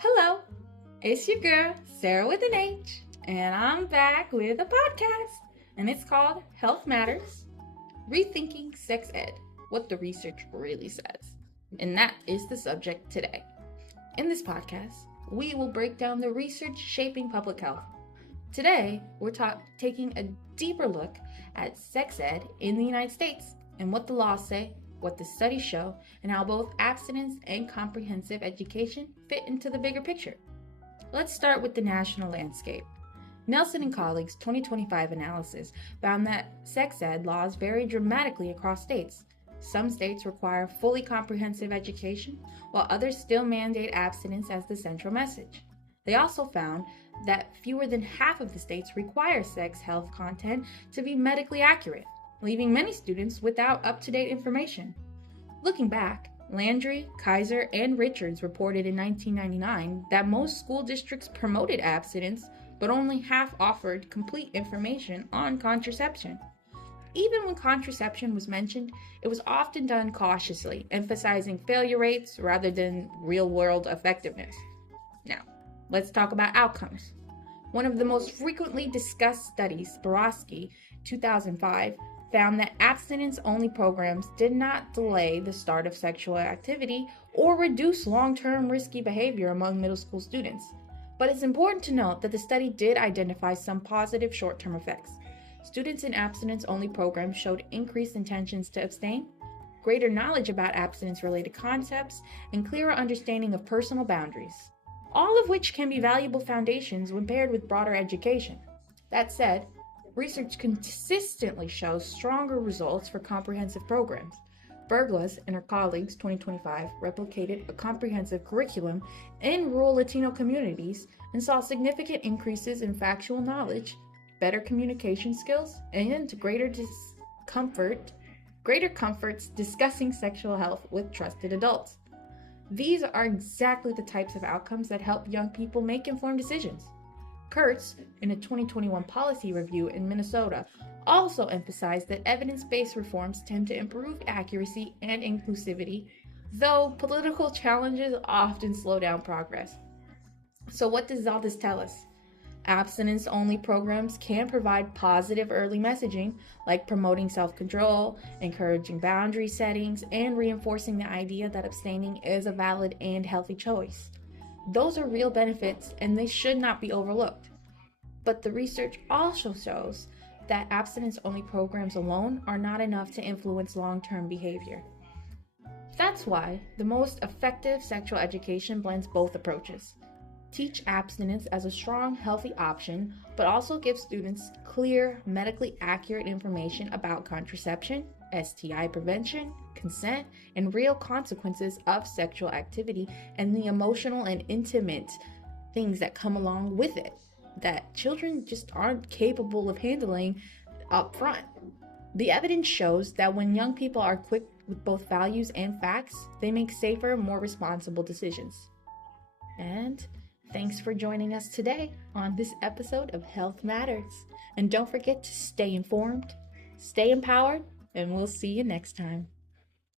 Hello, it's your girl, Sarah with an H, and I'm back with a podcast, and it's called Health Matters, Rethinking Sex Ed, what the research really says. And that is the subject today. In this podcast, we will break down the research shaping public health. Today, we're taking a deeper look at sex ed in the United States and what the laws say, what the studies show, and how both abstinence and comprehensive education fit into the bigger picture. Let's start with the national landscape. Nelson and colleagues' 2025 analysis found that sex ed laws vary dramatically across states. Some states require fully comprehensive education, while others still mandate abstinence as the central message. They also found that fewer than half of the states require sex health content to be medically accurate, leaving many students without up-to-date information. Looking back, Landry, Kaiser, and Richards reported in 1999 that most school districts promoted abstinence, but only half offered complete information on contraception. Even when contraception was mentioned, it was often done cautiously, emphasizing failure rates rather than real-world effectiveness. Now, let's talk about outcomes. One of the most frequently discussed studies, Borowski, 2005, found that abstinence-only programs did not delay the start of sexual activity or reduce long-term risky behavior among middle school students. But it's important to note that the study did identify some positive short-term effects. Students in abstinence-only programs showed increased intentions to abstain, greater knowledge about abstinence-related concepts, and clearer understanding of personal boundaries, all of which can be valuable foundations when paired with broader education. That said, research consistently shows stronger results for comprehensive programs. Berglas and her colleagues, 2025, replicated a comprehensive curriculum in rural Latino communities and saw significant increases in factual knowledge, better communication skills, and greater comforts discussing sexual health with trusted adults. These are exactly the types of outcomes that help young people make informed decisions. Kurtz, in a 2021 policy review in Minnesota, also emphasized that evidence-based reforms tend to improve accuracy and inclusivity, though political challenges often slow down progress. So what does all this tell us? Abstinence-only programs can provide positive early messaging, like promoting self-control, encouraging boundary settings, and reinforcing the idea that abstaining is a valid and healthy choice. Those are real benefits, and they should not be overlooked. But the research also shows that abstinence-only programs alone are not enough to influence long-term behavior. That's why the most effective sexual education blends both approaches. Teach abstinence as a strong, healthy option, but also give students clear, medically accurate information about contraception, STI prevention, consent, and real consequences of sexual activity and the emotional and intimate things that come along with it that children just aren't capable of handling up front. The evidence shows that when young people are equipped with both values and facts, they make safer, more responsible decisions. And thanks for joining us today on this episode of Health Matters. And don't forget to stay informed, stay empowered, and we'll see you next time.